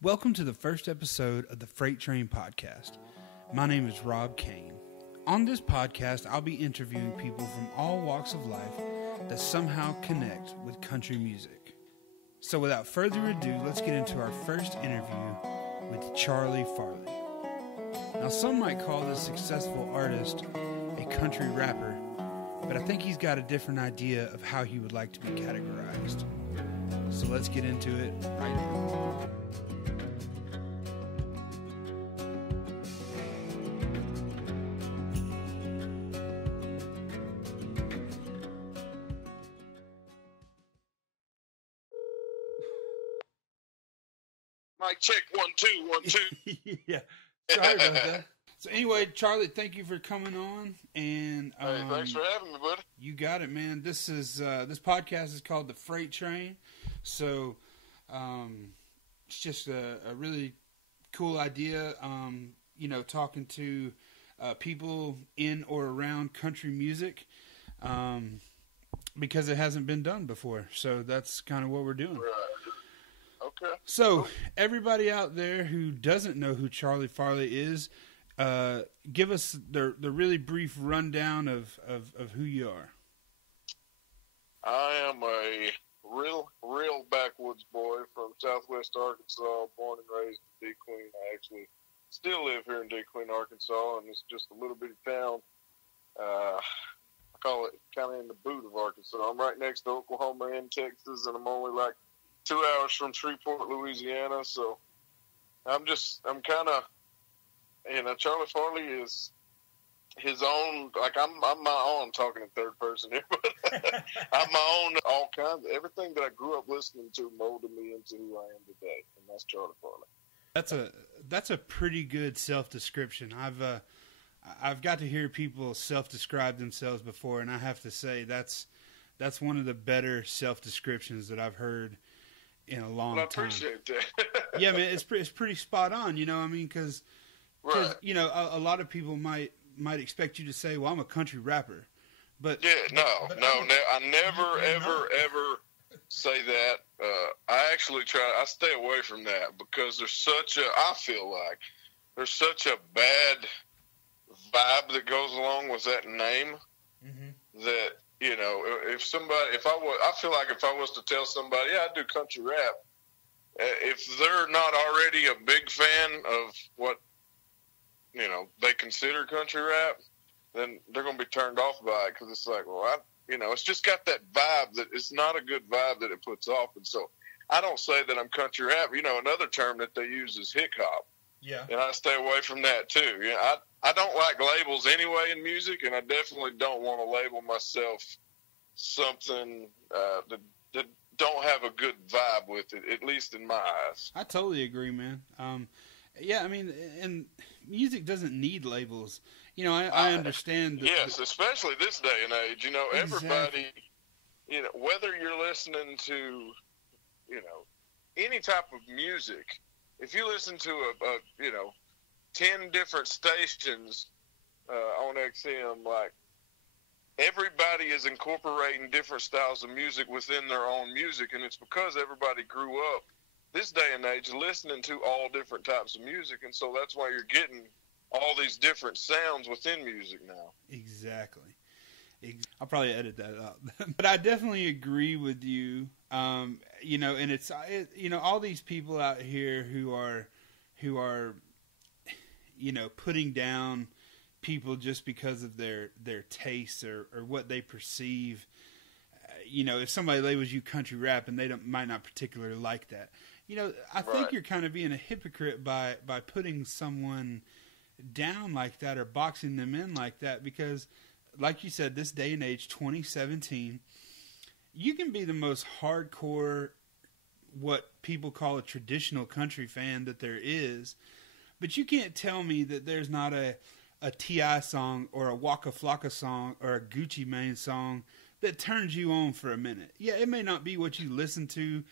Welcome to the first episode of the FreightTrain podcast. My name is Rob Kane. On this podcast, I'll be interviewing people from all walks of life that somehow connect with country music. So without further ado, let's get into our first interview with Charlie Farley. Now, some might call this successful artist a country rapper, but I think he's got a different idea of how he would like to be categorized. So let's get into it right now. Mic check, 1, 2, 1, 2. Yeah, sorry about that. So anyway, Charlie, thank you for coming on. And hey, thanks for having me, buddy. You got it, man. This is this podcast is called the FreightTrain. So it's just a really cool idea. Talking to people in or around country music because it hasn't been done before. So that's kind of what we're doing. Right. Okay. So, everybody out there who doesn't know who Charlie Farley is, give us the really brief rundown of who you are. I am a real backwoods boy from southwest Arkansas, born and raised in DeQueen. I actually still live here in DeQueen, Arkansas, and it's just a little bitty town. I call it kind of in the boot of Arkansas. I'm right next to Oklahoma and Texas, and I'm only like 2 hours from Shreveport, Louisiana, so I'm kind of, Charlie Farley is his own, like I'm my own, talking in third person here, but I'm my own, all kinds, everything that I grew up listening to molded me into who I am today, and that's Charlie Farley. That's a pretty good self-description. I've got to hear people self-describe themselves before, and I have to say that's one of the better self-descriptions that I've heard in a long time. I appreciate that. Yeah, man, it's pretty spot on. Because right. A lot of people might expect you to say, "Well, I'm a country rapper," but yeah, I never ever say that. I actually I stay away from that because I feel like there's such a bad vibe that goes along with that name that. I feel like if I was to tell somebody, yeah, I do country rap, if they're not already a big fan of what, they consider country rap, then they're going to be turned off by it because it's like, well, it's just got that vibe that it's not a good vibe that it puts off. And so I don't say that I'm country rap. Another term that they use is hip hop. Yeah. And I stay away from that too. I don't like labels anyway in music, and I definitely don't want to label myself something that don't have a good vibe with it, at least in my eyes. I totally agree, man. And music doesn't need labels. I understand. Yes, especially this day and age. Exactly. Everybody, whether you're listening to, any type of music, if you listen to 10 different stations on XM, like, everybody is incorporating different styles of music within their own music, and it's because everybody grew up this day and age listening to all different types of music, and so that's why you're getting all these different sounds within music now. Exactly. I'll probably edit that out, but I definitely agree with you. And it's all these people out here who are putting down people just because of their tastes or what they perceive. If somebody labels you country rap and they might not particularly like that, I think you're kind of being a hypocrite by putting someone down like that or boxing them in like that, because like you said, this day and age, 2017, you can be the most hardcore, what people call a traditional country fan that there is, but you can't tell me that there's not a T.I. song or a Waka Flocka song or a Gucci Mane song that turns you on for a minute. Yeah, it may not be what you listen to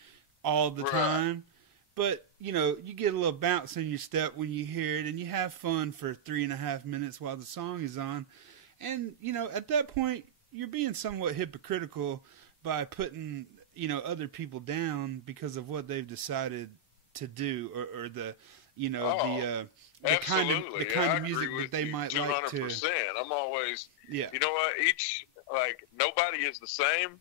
all the time, but, you get a little bounce in your step when you hear it, and you have fun for 3.5 minutes while the song is on. And, at that point, you're being somewhat hypocritical by putting, other people down because of what they've decided to do, or the the kind absolutely. of music that they might 200%. like to. I'm always, Yeah. you know what? Nobody is the same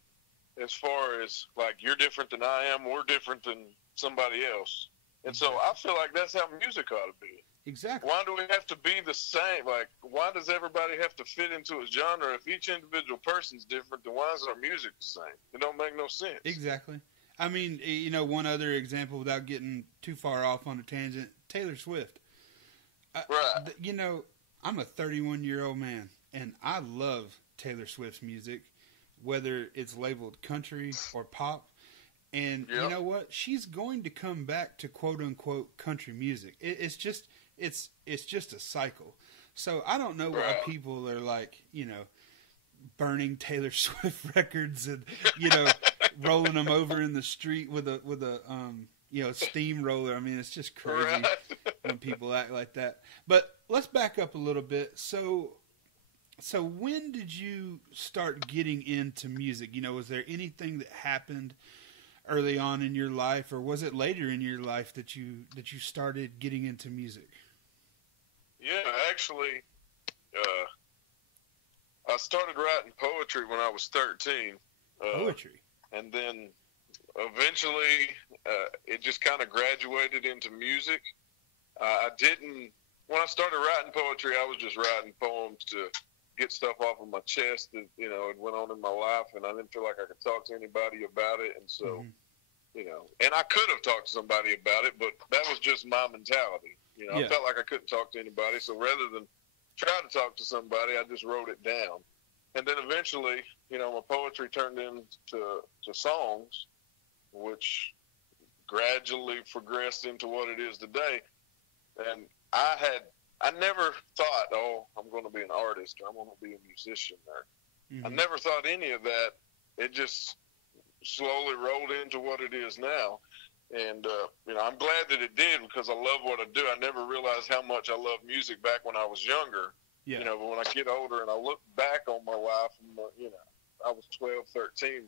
as far as, like, you're different than I am, we're different than somebody else. And so I feel like that's how music ought to be. Exactly. Why do we have to be the same? Like, why does everybody have to fit into a genre? If each individual person's different, then why is our music the same? It don't make no sense. Exactly. I mean, one other example without getting too far off on a tangent, Taylor Swift. Right. I'm a 31-year-old man, and I love Taylor Swift's music, whether it's labeled country or pop. And you know what? She's going to come back to quote-unquote country music. It's just a cycle. So I don't know why people are like, burning Taylor Swift records and, rolling them over in the street with a steamroller. I mean, it's just crazy when people act like that. But let's back up a little bit. So when did you start getting into music? Was there anything that happened early on in your life, or was it later in your life that you started getting into music? Yeah, actually, I started writing poetry when I was 13. Poetry? And then eventually it just kind of graduated into music. When I started writing poetry, I was just writing poems to get stuff off of my chest that, it went on in my life, and I didn't feel like I could talk to anybody about it. And so, and I could have talked to somebody about it, but that was just my mentality. I felt like I couldn't talk to anybody. So rather than try to talk to somebody, I just wrote it down. And then eventually, my poetry turned into songs, which gradually progressed into what it is today. And I never thought, I'm going to be an artist, or I'm going to be a musician. I never thought any of that. It just slowly rolled into what it is now. And, I'm glad that it did, because I love what I do. I never realized how much I loved music back when I was younger. Yeah. But when I get older and I look back on my life, I was 12, 13,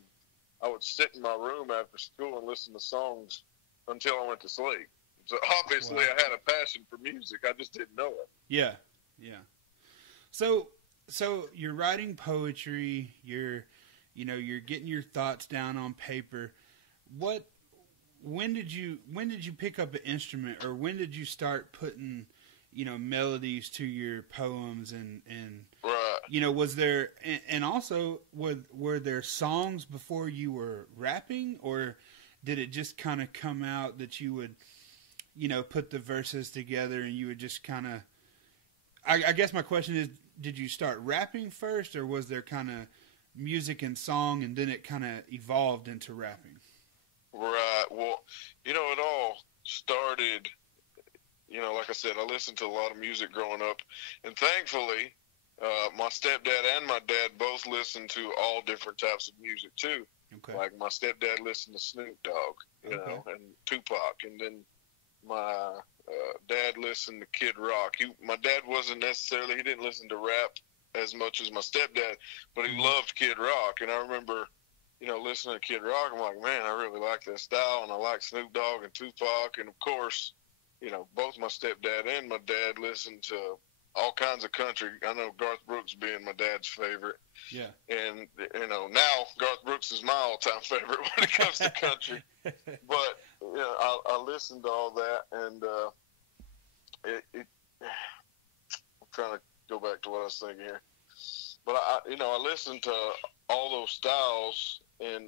I would sit in my room after school and listen to songs until I went to sleep. So obviously I had a passion for music. I just didn't know it. Yeah. Yeah. So you're writing poetry, you're getting your thoughts down on paper. When did you pick up an instrument, or when did you start putting, melodies to your poems and right. Was there, and also were there songs before you were rapping, or did it just kind of come out that you would, put the verses together and you would just kind of, I guess my question is, did you start rapping first, or was there kind of music and song and then it kind of evolved into rapping? Right. Well, it all started, like I said, I listened to a lot of music growing up, and thankfully, my stepdad and my dad both listened to all different types of music too. Okay. Like my stepdad listened to Snoop Dogg, and Tupac, and then my dad listened to Kid Rock. My dad he didn't listen to rap as much as my stepdad, but he loved Kid Rock, and I remember, listening to Kid Rock, I'm like, man, I really like that style, and I like Snoop Dogg and Tupac, and of course, both my stepdad and my dad listened to all kinds of country. I know Garth Brooks being my dad's favorite. Yeah. And, now Garth Brooks is my all-time favorite when it comes to country. But, I listened to all that, and I'm trying to go back to what I was thinking here. But, I listened to all those styles, and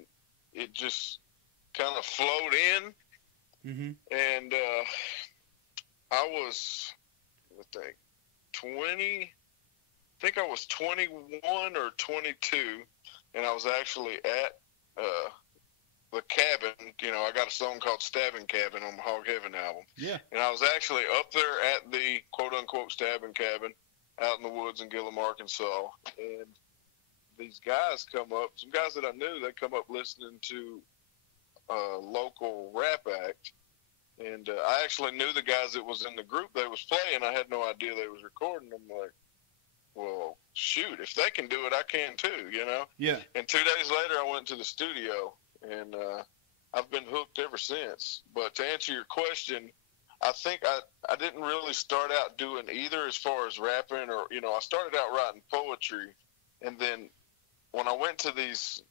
it just kind of flowed in. Mm-hmm. And I was, I was 21 or 22, and I was actually at the cabin. I got a song called Stabbing Cabin on my Hog Heaven album. Yeah. And I was actually up there at the quote-unquote Stabbing Cabin out in the woods in Gillum, Arkansas, and these guys come up, some guys that I knew, they come up listening to a local rap act. And I actually knew the guys that was in the group they was playing. I had no idea they was recording. I'm like, well, shoot, if they can do it, I can too, Yeah. And 2 days later, I went to the studio, and I've been hooked ever since. But to answer your question, I think I didn't really start out doing either as far as rapping or, I started out writing poetry. And then when I went to these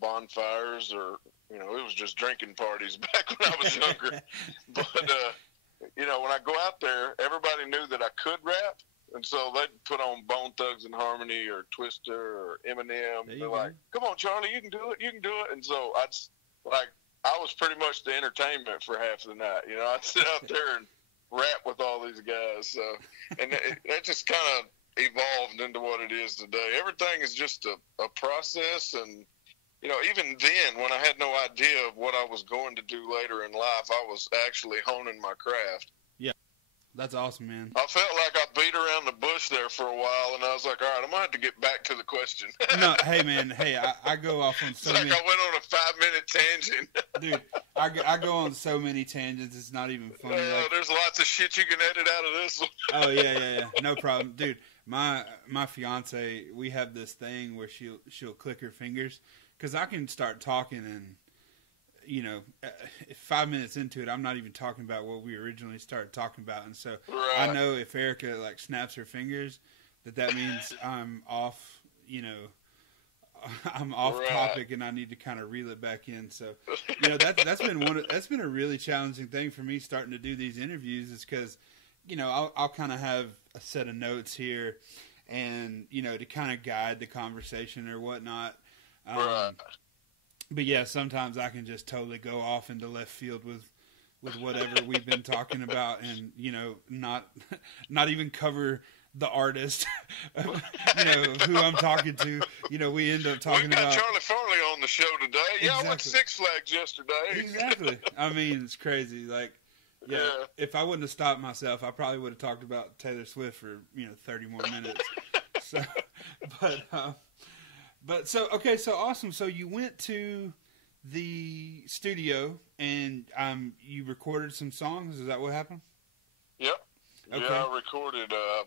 bonfires or, it was just drinking parties back when I was younger. But, when I go out there, everybody knew that I could rap. And so they'd put on Bone Thugs and Harmony or Twister or Eminem. They're like, come on, Charlie, you can do it. You can do it. And so I was pretty much the entertainment for half the night. I'd sit out there and rap with all these guys. So, and it just kind of evolved into what it is today. Everything is just a process. And, even then, when I had no idea of what I was going to do later in life, I was actually honing my craft. That's awesome, man. I felt like I beat around the bush there for a while, and I was like, all right, I'm going to have to get back to the question. No, hey, man, I go off on so many... I went on a 5-minute tangent. Dude, I go on so many tangents, it's not even funny. There's lots of shit you can edit out of this one. Oh, yeah, no problem. Dude, my fiance, we have this thing where she'll click her fingers, because I can start talking and... 5 minutes into it, I'm not even talking about what we originally started talking about. And so right. I know if Erica snaps her fingers, that means I'm off, I'm off right. topic and I need to kind of reel it back in. So, that's been a really challenging thing for me starting to do these interviews is because, I'll kind of have a set of notes here and, to kind of guide the conversation or whatnot. Right. But yeah, sometimes I can just totally go off into left field with whatever we've been talking about, and not even cover the artist, who I'm talking to. We end up talking about Charlie Farley on the show today. Yeah, exactly. I went to Six Flags yesterday. Exactly. I mean, it's crazy. Yeah. If I wouldn't have stopped myself, I probably would have talked about Taylor Swift for 30 more minutes. So, But so awesome. So you went to the studio and you recorded some songs. Is that what happened? Yep. Okay. Yeah, I recorded. I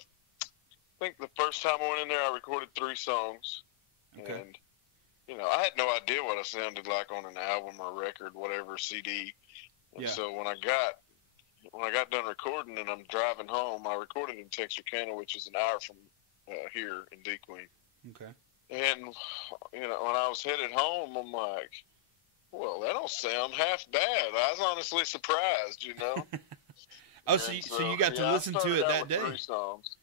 think the first time I went in there, I recorded 3 songs, okay. And I had no idea what I sounded like on an album or record, whatever CD. And yeah. So when I got done recording and I'm driving home, I recorded in Texarkana, which is an hour from here in DeQueen. Okay. And, when I was headed home, I'm like, well, that don't sound half bad. I was honestly surprised, So you got to listen to it that day? 3 songs.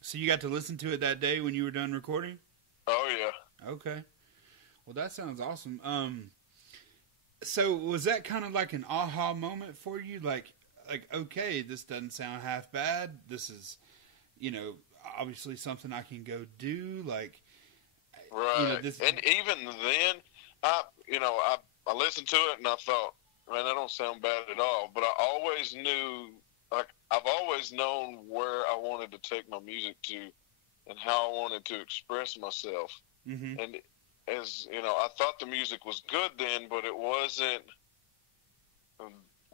So you got to listen to it that day when you were done recording? Oh, yeah. Okay. Well, that sounds awesome. So was that kind of like an aha moment for you? Like, okay, this doesn't sound half bad. This is, obviously something I can go do. Like, right. And even then, I listened to it and I thought, man, that don't sound bad at all. But I always knew, I've always known where I wanted to take my music to and how I wanted to express myself. Mm-hmm. And as, I thought the music was good then, but it wasn't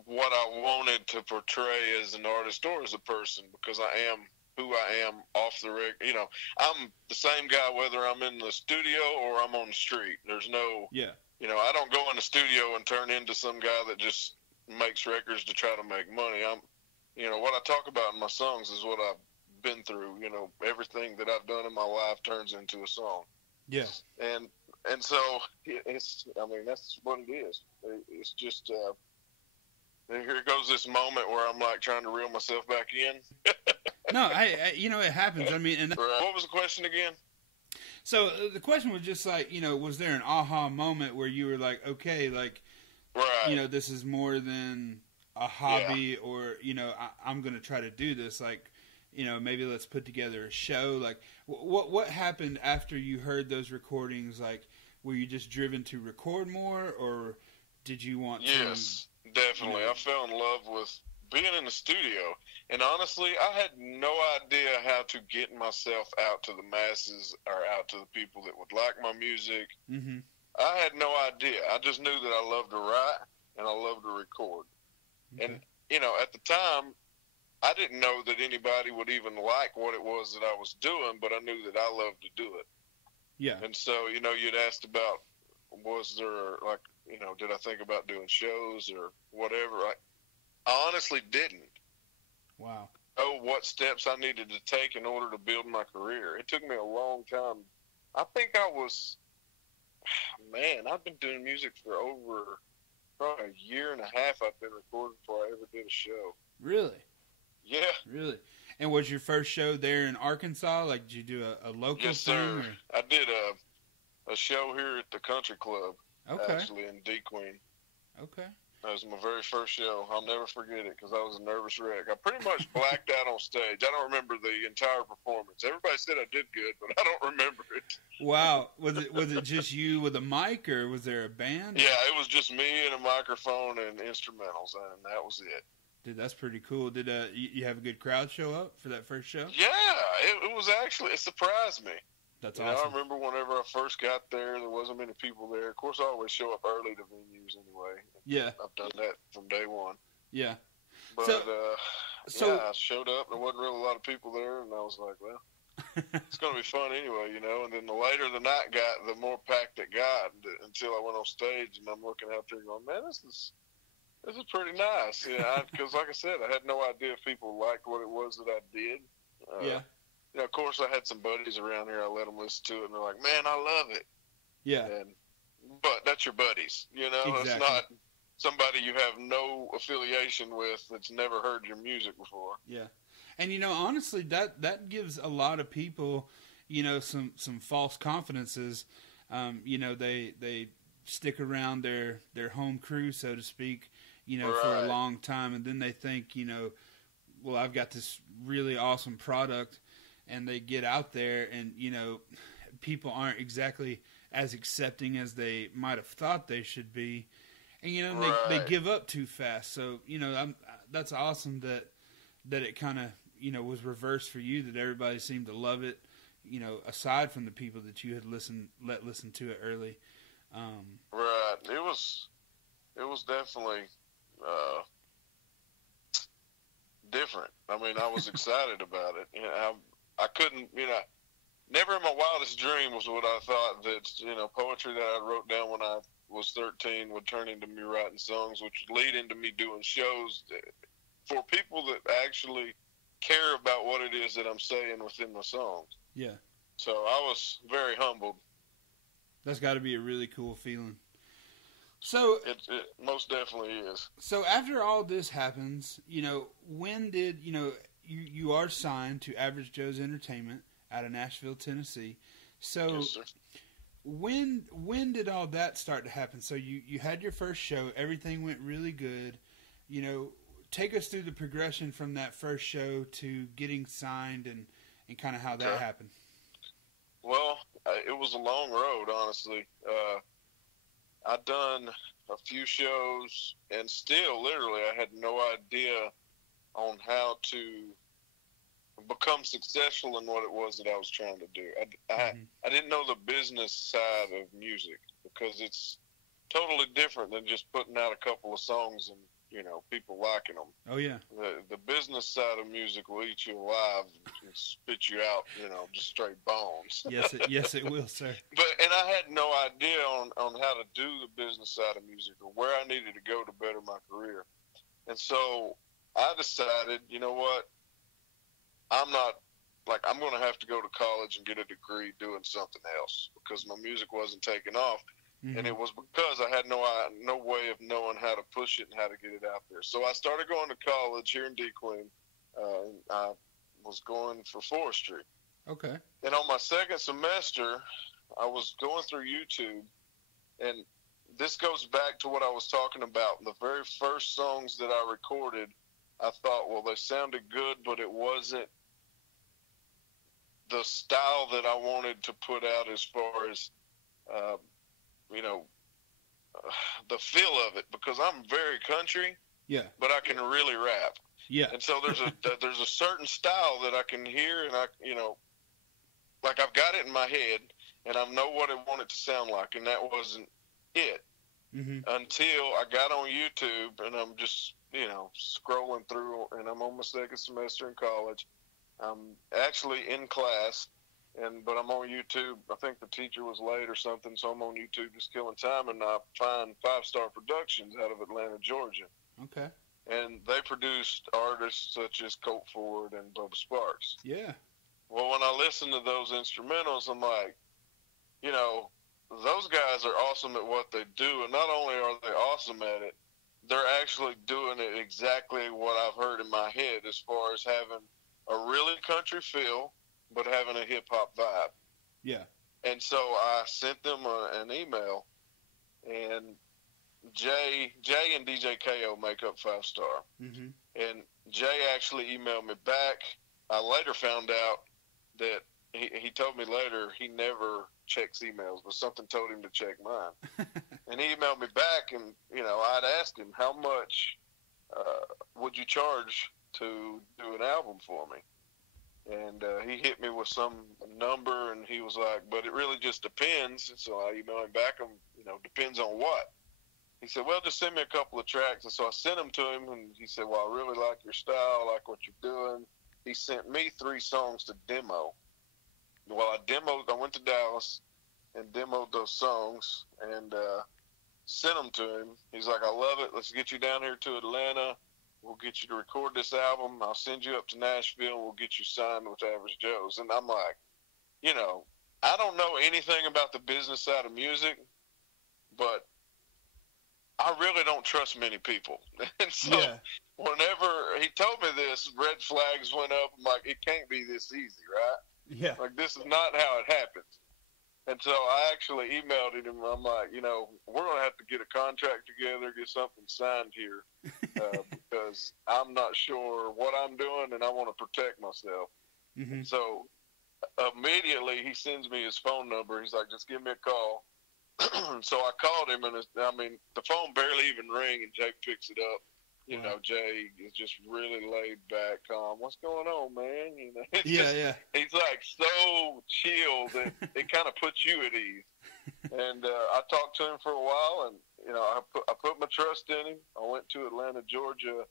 what I wanted to portray as an artist or as a person, because I am who I am off the record. I'm the same guy whether I'm in the studio or I'm on the street. There's no, I don't go in the studio and turn into some guy that just makes records to try to make money. What I talk about in my songs is what I've been through. Everything that I've done in my life turns into a song. Yeah. And so that's what it is. It's just, here goes this moment where I'm like trying to reel myself back in. No, it happens. I mean, and what was the question again? So the question was just like, was there an aha moment where you were like, okay, right. This is more than a hobby, or I'm going to try to do this. Like, maybe let's put together a show. Like, what happened after you heard those recordings? Like, were you just driven to record more, or did you want to? Yes, definitely. I fell in love with being in the studio. And honestly, I had no idea how to get myself out to the masses or out to the people that would like my music. Mm-hmm. I had no idea. I just knew that I loved to write and I loved to record. Okay. And, at the time, I didn't know that anybody would even like what it was that I was doing, but I knew that I loved to do it. Yeah. And so, you'd asked about, was there, did I think about doing shows or whatever? I honestly didn't Wow. know what steps I needed to take in order to build my career. It took me a long time. I think I've been doing music for over probably a year and a half. I've been recording before I ever did a show. Really? Yeah. Really? And was your first show there in Arkansas? Like, did you do a local Yes, thing? sir. Or? I did a show here at the Country Club, Okay. actually, in D. Queen. Okay. That was my very first show. I'll never forget it because I was a nervous wreck. I pretty much blacked out on stage. I don't remember the entire performance. Everybody said I did good, but I don't remember it. Wow. Was it just you with a mic, or was there a band? Yeah, it was just me and a microphone and instrumentals, and that was it. Dude, that's pretty cool. Did you have a good crowd show up for that first show? Yeah, it was actually, it surprised me. That's I awesome. remember whenever I first got there wasn't many people there. Of course, I always show up early to venues anyway. Yeah. I've done that from day one. Yeah. But, So I showed up. There wasn't really a lot of people there, and I was like, well, it's going to be fun anyway, And then the later the night got, the more packed it got until I went on stage, and I'm looking out there going, man, this is pretty nice. Yeah, because like I said, I had no idea if people liked what it was that I did. yeah. Of course, I had some buddies around here. I let them listen to it, and they're like, man, I love it. Yeah. But that's your buddies, Exactly. It's not somebody you have no affiliation with that's never heard your music before. Yeah. And, honestly, that gives a lot of people, some false confidences. They stick around their home crew, so to speak, for a long time, and then they think, well, I've got this really awesome product, and they get out there and, people aren't exactly as accepting as they might have thought they should be. And, they give up too fast. So, that's awesome that it kind of, was reversed for you, that everybody seemed to love it, aside from the people that you had let listen to it early. Right. It was definitely different. I mean, I was excited about it. I couldn't, never in my wildest dreams would I thought that, poetry that I wrote down when I was 13 would turn into me writing songs, which would lead into me doing shows for people that actually care about what it is that I'm saying within my songs. Yeah. So I was very humbled. That's got to be a really cool feeling. So it most definitely is. So after all this happens, when did you are signed to Average Joe's Entertainment out of Nashville, Tennessee? So Yes, sir. when did all that start to happen? So you had your first show, everything went really good. Take us through the progression from that first show to getting signed and kind of how that happened. Well, it was a long road, honestly. I'd done a few shows, and still, literally, I had no idea on how to become successful in what it was that I was trying to do. I didn't know the business side of music, because it's totally different than just putting out a couple of songs and, people liking them. Oh, yeah. The business side of music will eat you alive and spit you out, just straight bones. Yes, it will, sir. And I had no idea on how to do the business side of music or where I needed to go to better my career. And so I decided, you know what, I'm going to have to go to college and get a degree doing something else, because my music wasn't taking off. Mm-hmm. And it was because I had no way of knowing how to push it and how to get it out there. So I started going to college here in D. Queen. I was going for forestry. Okay. And on my second semester, I was going through YouTube, and this goes back to what I was talking about. The very first songs that I recorded, I thought, well, they sounded good, but it wasn't the style that I wanted to put out as far as, the feel of it, because I'm very country, yeah, but I can really rap. Yeah. And so there's a certain style that I can hear, and like I've got it in my head, and I know what I want it to sound like, and that wasn't it. Mm-hmm. Until I got on YouTube, and I'm just, scrolling through, and I'm on my second semester in college. I'm actually in class, but I'm on YouTube. I think the teacher was late or something, so I'm on YouTube just killing time, and I find 5 Star Productions out of Atlanta, Georgia. Okay. And they produced artists such as Colt Ford and Bubba Sparks. Yeah. Well, when I listen to those instrumentals, I'm like, those guys are awesome at what they do, and not only are they awesome at it, they're actually doing it exactly what I've heard in my head as far as having a really country feel, but having a hip-hop vibe. Yeah. And so I sent them an email, and Jay and DJ KO make up 5 Star. Mm-hmm. And Jay actually emailed me back. I later found out that he told me later he never checks emails, but something told him to check mine. And he emailed me back, and, I'd asked him, how much would you charge to do an album for me? And he hit me with some number, and he was like, but it really just depends. And so I emailed him back, depends on what? He said, well, just send me a couple of tracks. And so I sent them to him, and he said, well, I really like your style, I like what you're doing. He sent me 3 songs to demo. Well, I went to Dallas and demoed those songs and sent them to him. He's like, I love it. Let's get you down here to Atlanta. We'll get you to record this album. I'll send you up to Nashville. We'll get you signed with Average Joe's. And I'm like, I don't know anything about the business side of music, but I really don't trust many people. And so whenever he told me this, red flags went up. I'm like, it can't be this easy, right? Yeah. Like, this is not how it happens. And so I actually emailed him. I'm like, we're going to have to get a contract together, get something signed here, because I'm not sure what I'm doing, and I want to protect myself. Mm-hmm. So immediately he sends me his phone number. He's like, just give me a call. So I called him, and the phone barely even rang, and Jay picks it up. Jay is just really laid back, calm. What's going on, man? Yeah. He's like so chill that it kind of puts you at ease. And I talked to him for a while, and I put my trust in him. I went to Atlanta, Georgia,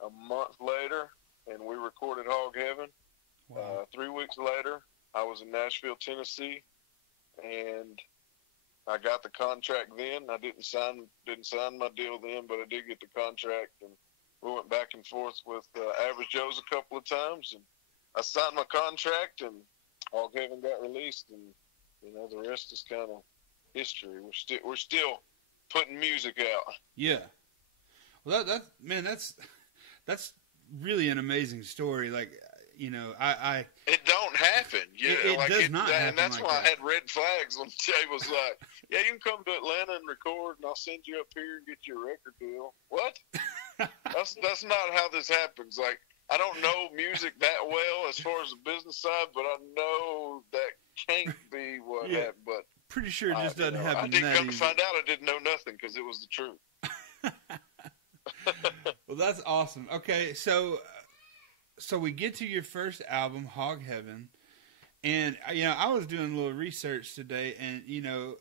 a month later, and we recorded Hog Heaven. Wow. 3 weeks later, I was in Nashville, Tennessee, and I got the contract then. I didn't sign my deal then, but I did get the contract, and we went back and forth with Average Joe's a couple of times, and I signed my contract, and Hog Heaven got released, and the rest is kind of history. We're still putting music out. Yeah. Well, that's really an amazing story. Like, it don't happen. It does not happen. And that's like why that. I had red flags when Jay was like, yeah, you can come to Atlanta and record, and I'll send you up here and get you a record deal. What? That's not how this happens. Like, I don't know music that well as far as the business side, but I know that can't be what happened. But pretty sure it just doesn't happen. I didn't come to find out I didn't know nothing because it was the truth. Well, that's awesome. Okay, so we get to your first album, Hog Heaven, and I was doing a little research today, and you know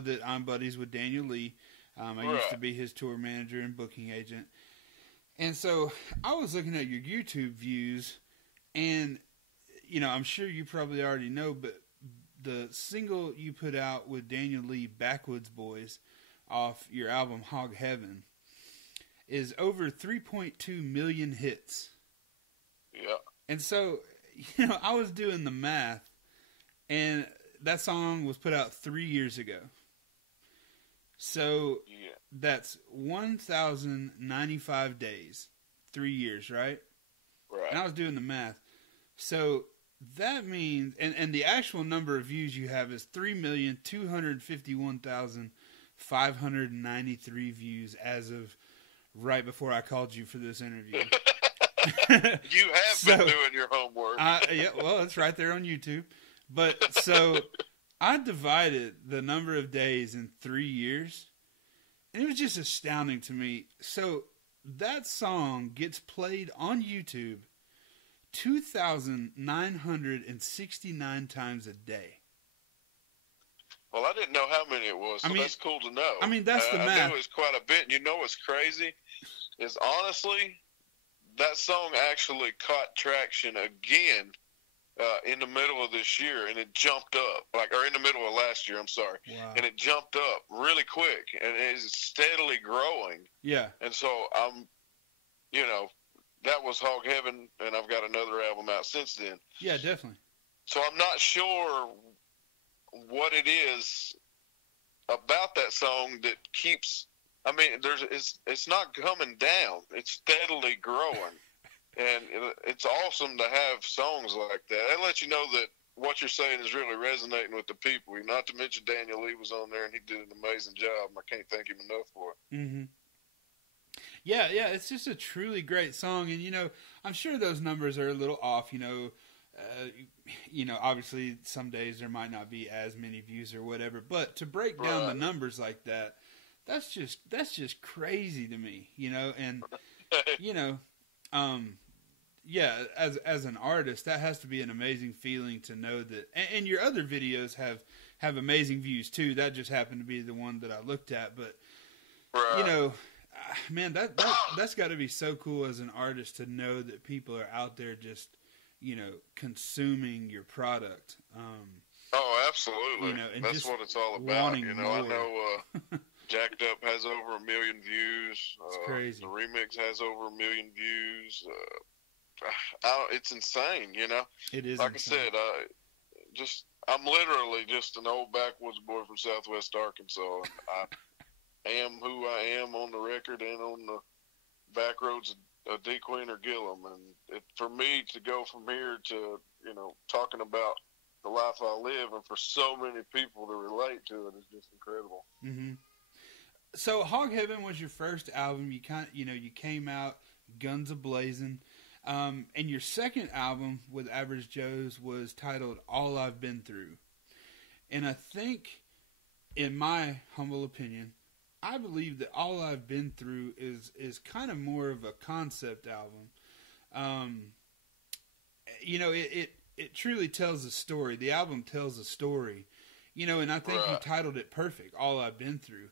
that I'm buddies with Daniel Lee. I used to be his tour manager and booking agent, and so I was looking at your YouTube views, and I'm sure you probably already know, but the single you put out with Daniel Lee, Backwoods Boys, off your album Hog Heaven, is over 3.2 million hits. Yeah. And so, I was doing the math, and that song was put out 3 years ago. So, that's 1,095 days. 3 years, right? Right. And I was doing the math. So, that means, and the actual number of views you have is 3,251,593 views as of right before I called you for this interview. You have been doing your homework. Yeah, well, it's right there on YouTube. But so I divided the number of days in 3 years, and it was just astounding to me. So that song gets played on YouTube 2,969 times a day. Well, I didn't know how many it was, so that's cool to know. That's the math. I knew it was quite a bit. And you know what's crazy is, honestly, that song actually caught traction again in the middle of this year, and it jumped up, or in the middle of last year, I'm sorry. Wow. And it jumped up really quick, and it is steadily growing. Yeah. And so that was Hog Heaven, and I've got another album out since then. Yeah, definitely. So I'm not sure what it is about that song that keeps. I mean, it's not coming down. It's steadily growing. And it's awesome to have songs like that. That lets you know that what you're saying is really resonating with the people. Not to mention Daniel Lee was on there, and he did an amazing job. I can't thank him enough for it. Mm-hmm. Yeah, it's just a truly great song. And, I'm sure those numbers are a little off, obviously some days there might not be as many views or whatever. But to break down the numbers like that, that's just crazy to me, and, yeah, as an artist, that has to be an amazing feeling to know that. And your other videos have amazing views too. That just happened to be the one that I looked at. But man, that's got to be so cool as an artist to know that people are out there just consuming your product. Oh, absolutely. And that's what it's all about. I know Jacked Up has over 1 million views. It's crazy. The remix has over 1 million views. It's insane, It is. Like insane. I said, I'm literally just an old backwoods boy from Southwest Arkansas. I am who I am on the record and on the back roads of DeQueen or Gillum. And for me to go from here to, talking about the life I live, and for so many people to relate to it is just incredible. Mm-hmm. So Hog Heaven was your first album. You came out guns a-blazing. And your second album with Average Joe's was titled All I've Been Through. And I think, in my humble opinion, I believe that All I've Been Through is kind of more of a concept album. It truly tells a story. The album tells a story. And I think you titled it perfect, All I've Been Through.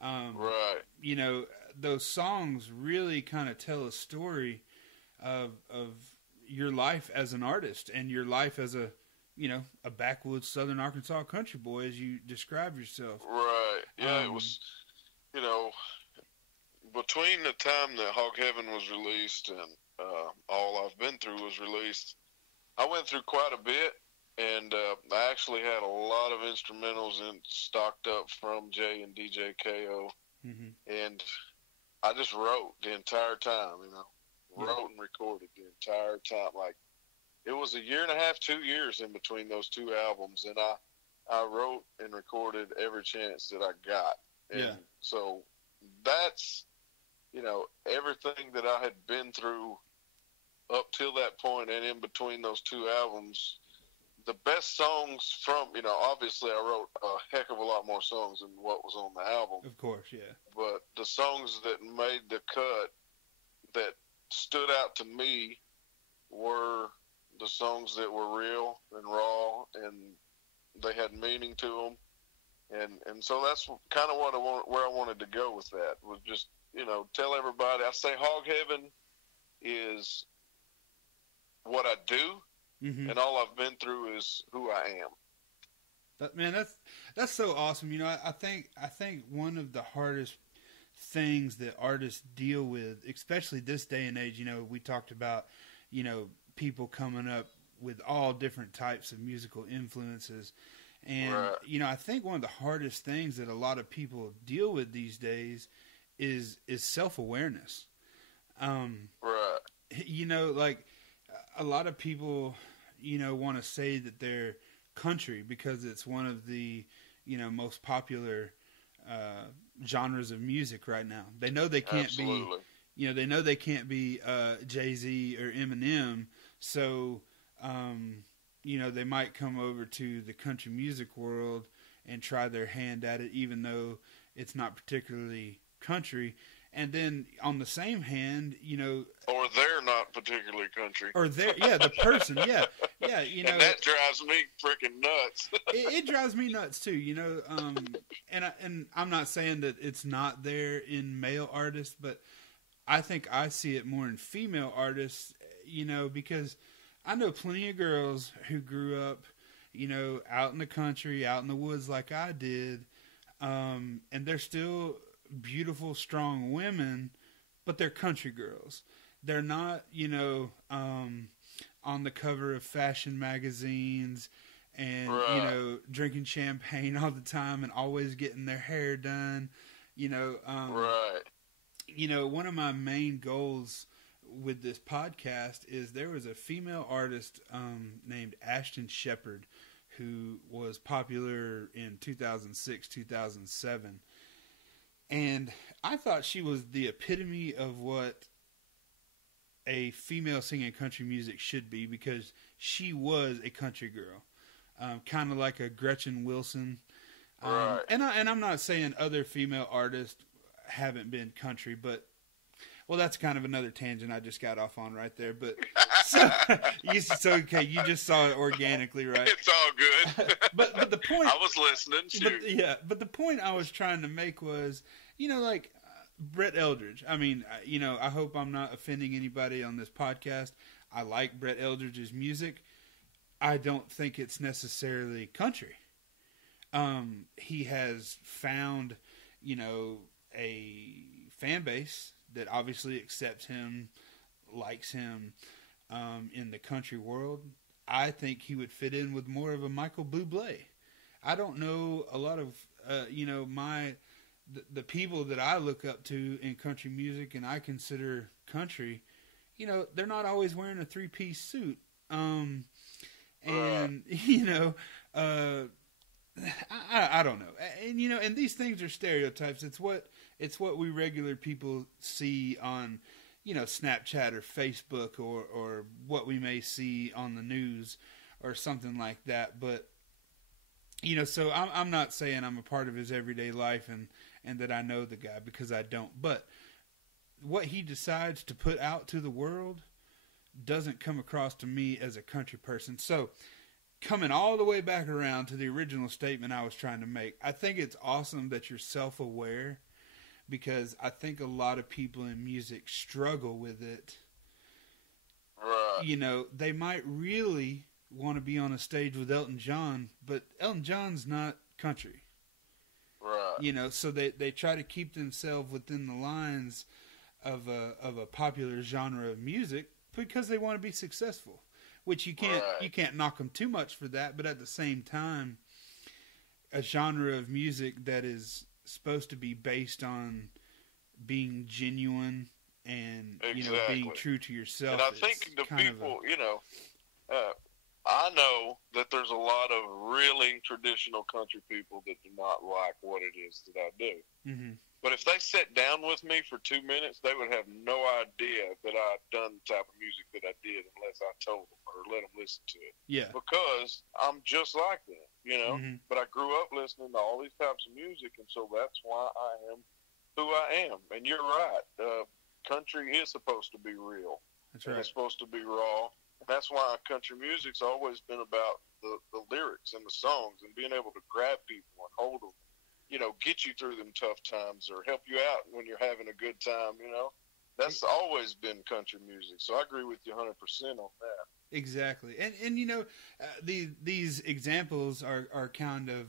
Right. Those songs really kind of tell a story of your life as an artist and your life as a backwoods Southern Arkansas country boy, as you describe yourself. Right. Yeah, it was, between the time that Hog Heaven was released and All I've Been Through was released, I went through quite a bit, and I actually had a lot of instrumentals stocked up from Jay and DJ KO, and I just wrote the entire time, wrote and recorded the entire time. Like, it was 1.5 years, 2 years in between those two albums, and I wrote and recorded every chance that I got. And so that's, everything that I had been through up till that point and in between those two albums, the best songs from, obviously I wrote a heck of a lot more songs than what was on the album. Of course, yeah. But the songs that made the cut that stood out to me were the songs that were real and raw, and they had meaning to them, and so that's kind of where I wanted to go with that, was just tell everybody. I say Hog Heaven is what I do, and all I've been through is who I am. But man, that's so awesome. I think one of the hardest things that artists deal with, especially this day and age, we talked about, people coming up with all different types of musical influences. And, I think one of the hardest things that a lot of people deal with these days is self-awareness. Like a lot of people, want to say that they're country because it's one of the, most popular genres of music right now. They know they can't Absolutely. be, they know they can't be Jay-Z or Eminem. So, they might come over to the country music world and try their hand at it, even though it's not particularly country. And then on the same hand, or they're not particularly country, or the person, and that drives me freaking nuts. it drives me nuts too, and I'm not saying that it's not there in male artists, but I think I see it more in female artists, because I know plenty of girls who grew up, you know, out in the country, out in the woods like I did, and they're still beautiful, strong women, but they're country girls. They're not, you know, on the cover of fashion magazines and, you know, drinking champagne all the time and always getting their hair done, you know. You know, one of my main goals with this podcast is there was a female artist named Ashton Shepherd who was popular in 2006, 2007. And I thought she was the epitome of what a female singing country music should be, because she was a country girl, kind of like a Gretchen Wilson. And I'm not saying other female artists haven't been country, but well, that's kind of another tangent I just got off on right there. But okay, you just saw it organically, right? It's all good. but the point I was listening. But the point I was trying to make was, you know, like Brett Eldridge. I mean, you know, I hope I'm not offending anybody on this podcast. I like Brett Eldridge's music. I don't think it's necessarily country. He has found, you know, a fan base that obviously accepts him, likes him, in the country world. I think he would fit in with more of a Michael Bublé. I don't know a lot of, you know, the people that I look up to in country music and I consider country, you know, they're not always wearing a 3-piece suit. And, you know, I don't know. And, you know, and these things are stereotypes. It's what we regular people see on, you know, Snapchat or Facebook or what we may see on the news or something like that. But, you know, so I'm not saying I'm a part of his everyday life and that I know the guy, because I don't. But what he decides to put out to the world doesn't come across to me as a country person. So coming all the way back around to the original statement I was trying to make, I think it's awesome that you're self-aware, because I think a lot of people in music struggle with it. You know, they might really want to be on a stage with Elton John, but Elton John's not country. You know, so they try to keep themselves within the lines of a popular genre of music because they want to be successful, which you can't knock them too much for that. But at the same time, a genre of music that is supposed to be based on being genuine and you know, being true to yourself. And I think the people, you know, I know that there's a lot of really traditional country people that do not like what it is that I do. Mm-hmm. But if they sat down with me for 2 minutes, they would have no idea that I'd done the type of music that I did unless I told them or let them listen to it. Yeah. Because I'm just like them, you know. Mm-hmm. But I grew up listening to all these types of music, and so that's why I am who I am. And you're right. Country is supposed to be real. That's right. It's supposed to be raw. That's why country music's always been about the lyrics and the songs and being able to grab people and hold them, you know, get you through them tough times or help you out when you're having a good time, you know. That's always been country music. So I agree with you 100% on that. Exactly. And you know, these examples are kind of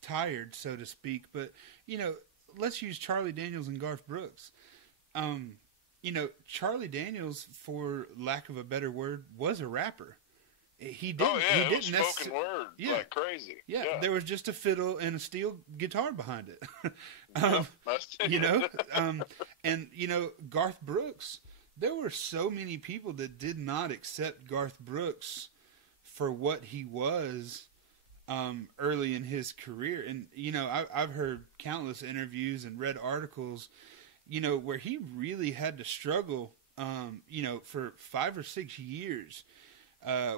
tired, so to speak. But, you know, let's use Charlie Daniels and Garth Brooks. You know, Charlie Daniels, for lack of a better word, was a rapper. He didn't. He didn't spoken word, like crazy. Yeah, there was just a fiddle and a steel guitar behind it. You know, and you know, Garth Brooks. There were so many people that did not accept Garth Brooks for what he was early in his career, and you know, I've heard countless interviews and read articles, you know, where he really had to struggle, you know, for 5 or 6 years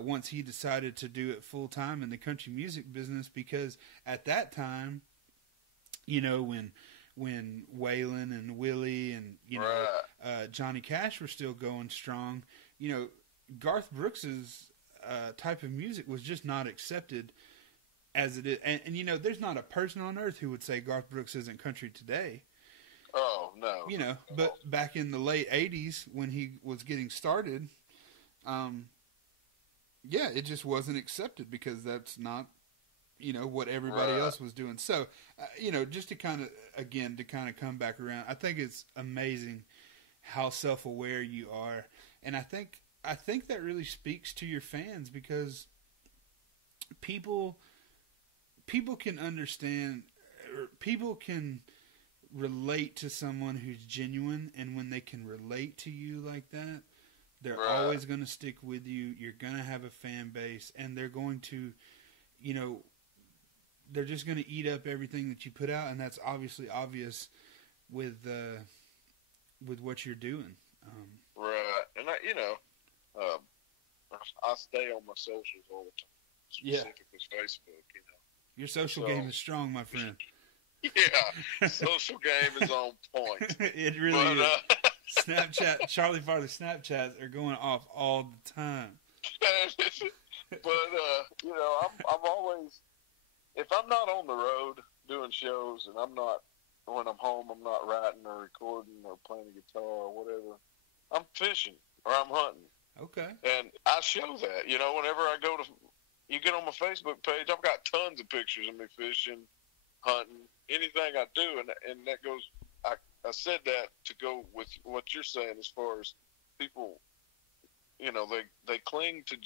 once he decided to do it full time in the country music business, because at that time, you know, when Waylon and Willie and, you know, Johnny Cash were still going strong, you know, Garth Brooks's type of music was just not accepted as it is. And, you know, there's not a person on earth who would say Garth Brooks isn't country today. Oh, no. You know, but back in the late 80s when he was getting started, yeah, it just wasn't accepted because that's not, what everybody else was doing. So, just to kind of come back around, I think it's amazing how self-aware you are. And I think that really speaks to your fans, because people can understand, or people can relate to someone who's genuine, and when they can relate to you like that, they're always going to stick with you. You're going to have a fan base, and they're going to, they're just going to eat up everything that you put out, and that's obviously obvious with what you're doing. Right, and I stay on my socials all the time, specifically Facebook. Your social game is strong, my friend. Yeah, social game is on point. It really is. Snapchat, Charlie Farley Snapchats are going off all the time. But I'm always, if I'm not on the road doing shows, and when I'm home, I'm not writing or recording or playing a guitar or whatever, I'm fishing or I'm hunting. Okay. And I show that, whenever you get on my Facebook page, I've got tons of pictures of me fishing, hunting, anything I do, and that goes. I said that to go with what you're saying as far as people, they cling to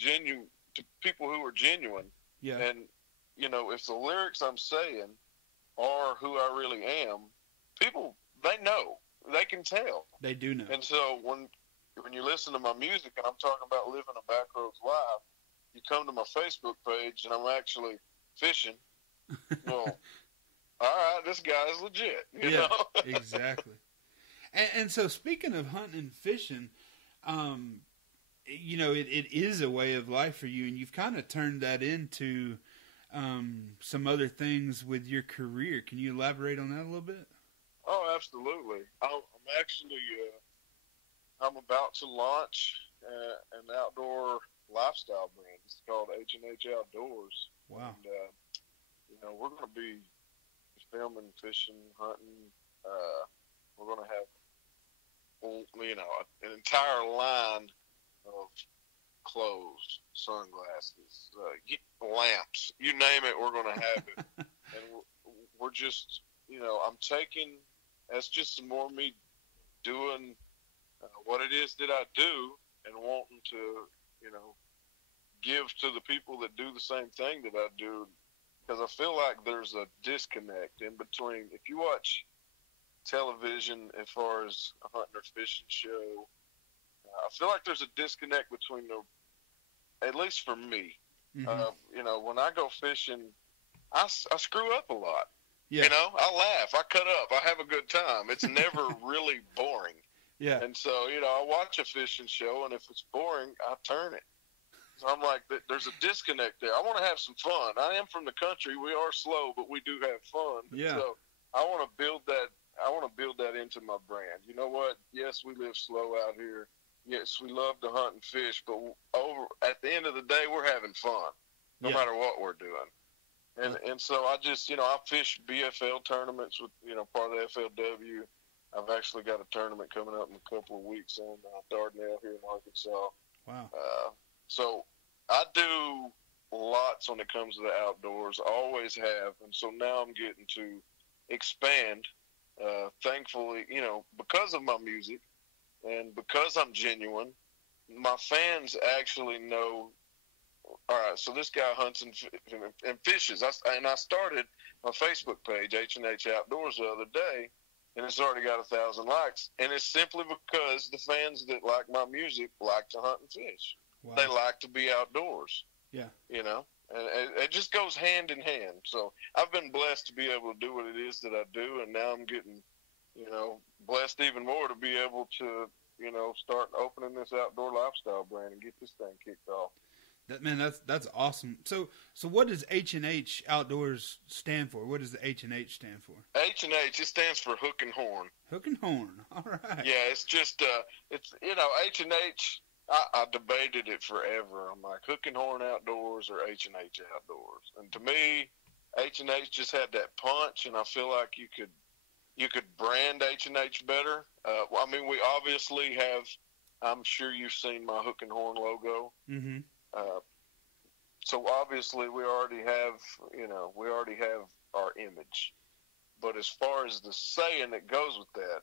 people who are genuine. Yeah. And, if the lyrics I'm saying are who I really am, people, they know. They can tell. They do know. And so when you listen to my music and I'm talking about living a backroads life, you come to my Facebook page and I'm actually fishing. Well, all right, this guy's legit. You know? Exactly. And so speaking of hunting and fishing, it is a way of life for you, and you've kind of turned that into some other things with your career. Can you elaborate on that a little bit? Oh, absolutely. I'm actually I'm about to launch an outdoor lifestyle brand. It's called H&H Outdoors. Wow. And we're going to be filming, fishing, hunting. We're going to have an entire line of clothes, sunglasses, lamps, you name it, we're going to have it. And we're just, I'm taking, that's just some more me doing what it is that I do and wanting to, give to the people that do the same thing that I do. Because I feel like there's a disconnect in between. If you watch television as far as a hunting or fishing show, I feel like there's a disconnect between at least for me. Mm-hmm. When I go fishing, I screw up a lot. Yeah. I laugh, I cut up, I have a good time. It's never really boring. Yeah. And so, I watch a fishing show, and if it's boring, I turn it. So I'm like, there's a disconnect there. I want to have some fun. I am from the country. We are slow, but we do have fun. Yeah. So I want to build that. I want to build that into my brand. You know what? Yes, we live slow out here. Yes, we love to hunt and fish, but at the end of the day, we're having fun, no matter what we're doing. And so I just, I fish BFL tournaments with, part of the FLW. I've actually got a tournament coming up in a couple of weeks on Dardanelle here in Arkansas. Wow. So I do lots when it comes to the outdoors. I always have. And so now I'm getting to expand, thankfully, because of my music and because I'm genuine, my fans actually know, all right, so this guy hunts and fishes. I started my Facebook page, H&H Outdoors, the other day, and it's already got 1,000 likes. And it's simply because the fans that like my music like to hunt and fish. Wow. They like to be outdoors. Yeah. And it just goes hand in hand. So I've been blessed to be able to do what it is that I do, and now I'm getting, blessed even more to be able to, start opening this outdoor lifestyle brand and get this thing kicked off. That's awesome. So what does H&H Outdoors stand for? What does the H&H stand for? H&H, it stands for Hook and Horn. Hook and Horn. All right. Yeah, it's just H&H. I debated it forever. I'm like, Hook and Horn Outdoors or H&H Outdoors. And to me, H&H just had that punch, and I feel like you could brand H&H better. We obviously have. I'm sure you've seen my Hook and Horn logo. Mm-hmm. so obviously we already have our image. But as far as the saying that goes with that,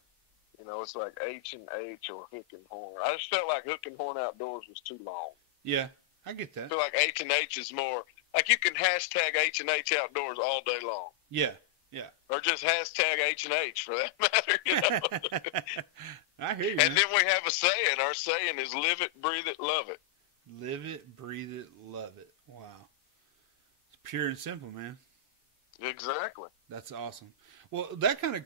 it's like H&H or Hook and Horn. I just felt like Hook and Horn Outdoors was too long. Yeah, I get that. I feel like H&H is more, like you can hashtag H&H Outdoors all day long. Yeah. Or just hashtag H&H for that matter, I hear you. And then we have a saying. Our saying is live it, breathe it, love it. Live it, breathe it, love it. Wow. It's pure and simple, man. Exactly. That's awesome. Well, that kind of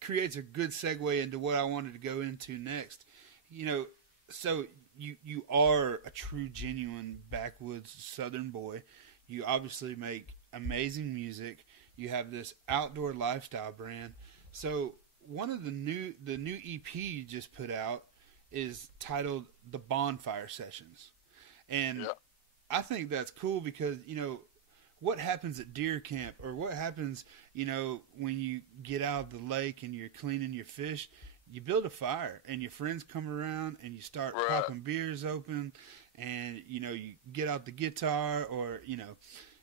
creates a good segue into what I wanted to go into next. So you are a true, genuine backwoods Southern boy. You obviously make amazing music. You have this outdoor lifestyle brand. So one of the new EP you just put out is titled The Bonfire Sessions. And I think that's cool because, what happens at deer camp, or what happens, when you get out of the lake and you're cleaning your fish, you build a fire and your friends come around and you start popping beers open, and, you get out the guitar, or,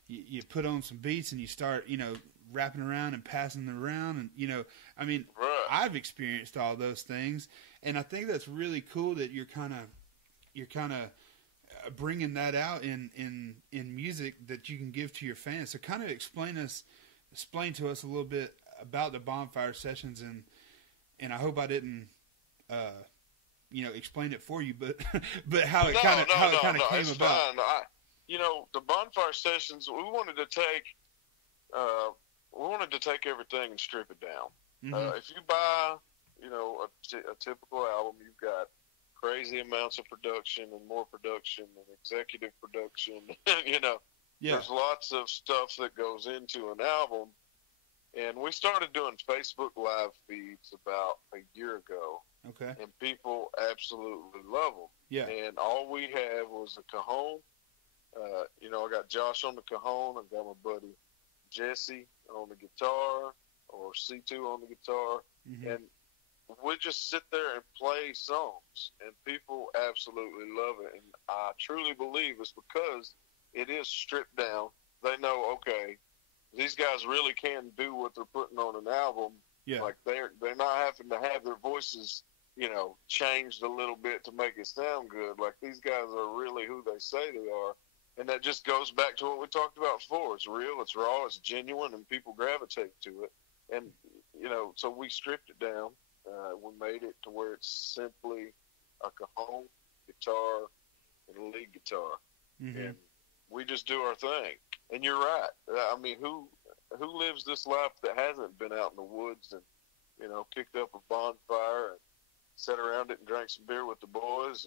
you put on some beats and you start, rapping around and passing them around. And, I've experienced all those things, and I think that's really cool that you're kind of bringing that out in music that you can give to your fans. So kind of explain to us a little bit about the Bonfire Sessions, and I hope I didn't explain it for you, but how it kind of came about. Fine. The Bonfire Sessions, we wanted to take everything and strip it down. Mm-hmm. If you buy a typical album, you've got crazy amounts of production and more production and executive production. There's lots of stuff that goes into an album. And we started doing Facebook Live feeds about a year ago. Okay. And people absolutely love them. Yeah. And all we had was a cajon. I got Josh on the cajon. I got my buddy Jesse on the guitar, or C2 on the guitar. Mm-hmm. And we just sit there and play songs, and people absolutely love it. And I truly believe it's because it is stripped down. They know, okay, these guys really can do what they're putting on an album. Yeah. Like they're not having to have their voices, changed a little bit to make it sound good. Like these guys are really who they say they are. And that just goes back to what we talked about before. It's real, it's raw, it's genuine, and people gravitate to it. And, so we stripped it down. We made it to where it's simply a cajon, guitar, and a lead guitar. Mm-hmm. And we just do our thing. And you're right. I mean, who lives this life that hasn't been out in the woods and, kicked up a bonfire and sat around it and drank some beer with the boys,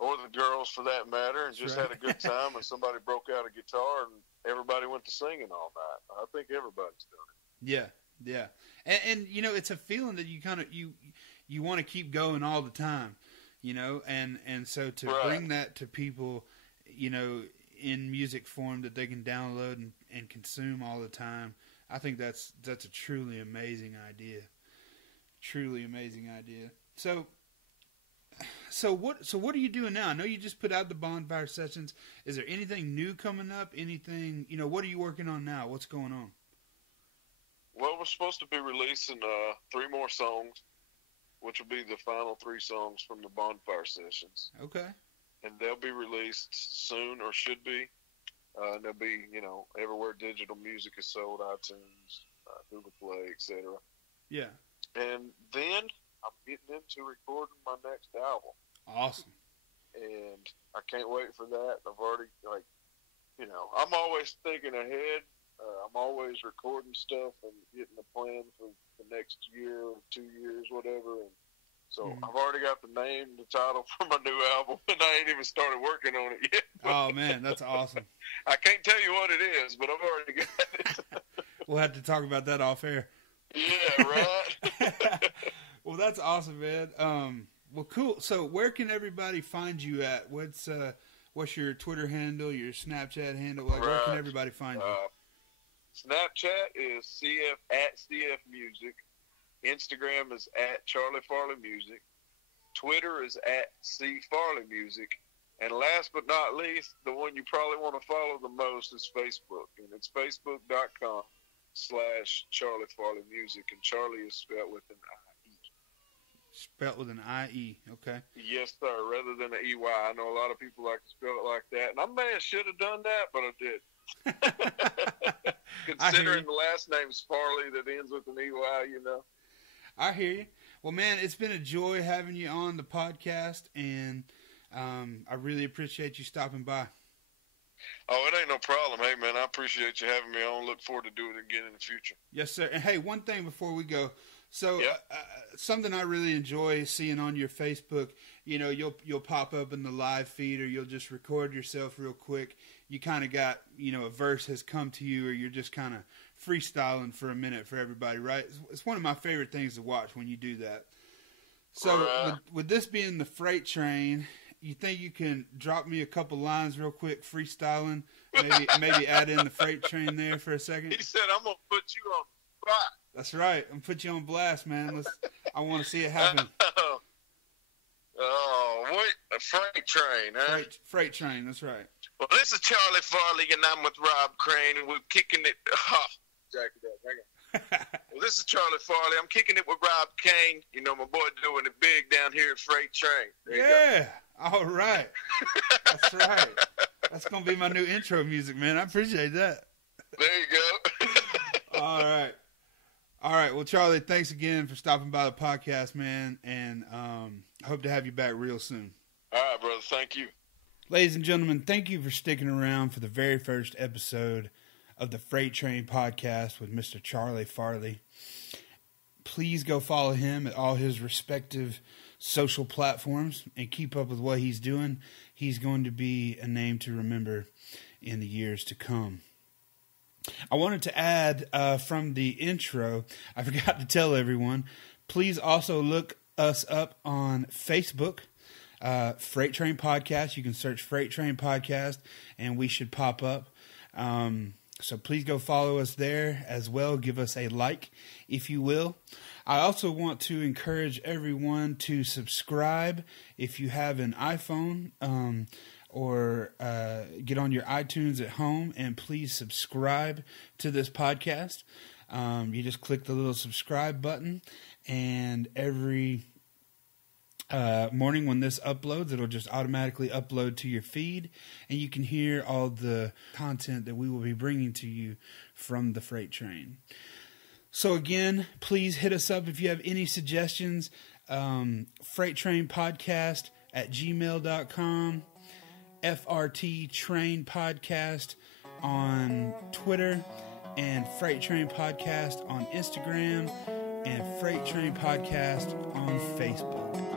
or the girls for that matter, and just had a good time, and somebody broke out a guitar and everybody went to singing all night. I think everybody's done it. Yeah. And it's a feeling that you kind of you want to keep going all the time, and so to bring that to people, in music form that they can download and consume all the time, I think that's a truly amazing idea. So what are you doing now? I know you just put out the Bonfire Sessions. Is there anything new coming up? Anything, what are you working on now? What's going on? Well, we're supposed to be releasing 3 more songs, which will be the final 3 songs from the Bonfire Sessions. Okay. And they'll be released soon, or should be. They'll be, everywhere digital music is sold, iTunes, Google Play, etc. Yeah. And then I'm getting into recording my next album. Awesome. And I can't wait for that. I've already, I'm always thinking ahead. I'm always recording stuff and getting a plan for the next year or 2 years, whatever. And so I've already got the name, the title for my new album, and I ain't even started working on it yet. Oh, man, that's awesome. I can't tell you what it is, but I've already got it. We'll have to talk about that off air. Yeah, right? Well, that's awesome, man. Well, cool. So where can everybody find you at? What's your Twitter handle, your Snapchat handle? Where can everybody find you? Snapchat is CF Music. Instagram is @Charlie Farley Music. Twitter is @C Farley Music. And last but not least, the one you probably want to follow the most is Facebook. And it's facebook.com/Charlie Farley Music. And Charlie is spelled with an I-E. Spelled with an I-E, okay. Yes, sir, rather than an E-Y. I know a lot of people like to spell it like that. And I may have should have done that, but I did. Considering the last name's Farley that ends with an EY, you know. I hear you. Well, man, it's been a joy having you on the podcast, and I really appreciate you stopping by. Oh, it ain't no problem. Hey, man, I appreciate you having me on. Look forward to doing it again in the future. Yes, sir. And, hey, one thing before we go. So something I really enjoy seeing on your Facebook, you know, you'll pop up in the live feed, or you'll just record yourself real quick. You kind of got, you know, a verse has come to you, or you're just kind of freestyling for a minute for everybody, right? It's one of my favorite things to watch when you do that. So with this being the Freight Train, you think you can drop me a couple lines real quick, freestyling? Maybe add in the Freight Train there for a second? He said, I'm going to put you on spot. That's right. I'm put you on blast, man. I want to see it happen. Oh, what? A Freight Train, huh? Freight Train, that's right. Well, this is Charlie Farley, and I'm with Rob Crane, and we're kicking it. Jack it up. Hang on. Well, this is Charlie Farley. I'm kicking it with Rob Kane. You know, my boy doing it big down here at Freight Train. Yeah. All right. That's right. That's going to be my new intro music, man. I appreciate that. There you go. All right. All right. Well, Charlie, thanks again for stopping by the podcast, man. And I hope to have you back real soon. All right, brother. Thank you. Ladies and gentlemen, thank you for sticking around for the very first episode of the Freight Train podcast with Mr. Charlie Farley. Please go follow him at all his respective social platforms and keep up with what he's doing. He's going to be a name to remember in the years to come. I wanted to add from the intro, I forgot to tell everyone, please also look us up on Facebook, Freight Train Podcast. You can search Freight Train Podcast and we should pop up. So please go follow us there as well. Give us a like, if you will. I also want to encourage everyone to subscribe if you have an iPhone, or get on your iTunes at home, and please subscribe to this podcast. You just click the little subscribe button, and every morning when this uploads, it'll just automatically upload to your feed, and you can hear all the content that we will be bringing to you from the Freight Train. So again, please hit us up if you have any suggestions. FreightTrainPodcast@gmail.com. FRT Train Podcast on Twitter, and Freight Train Podcast on Instagram, and Freight Train Podcast on Facebook.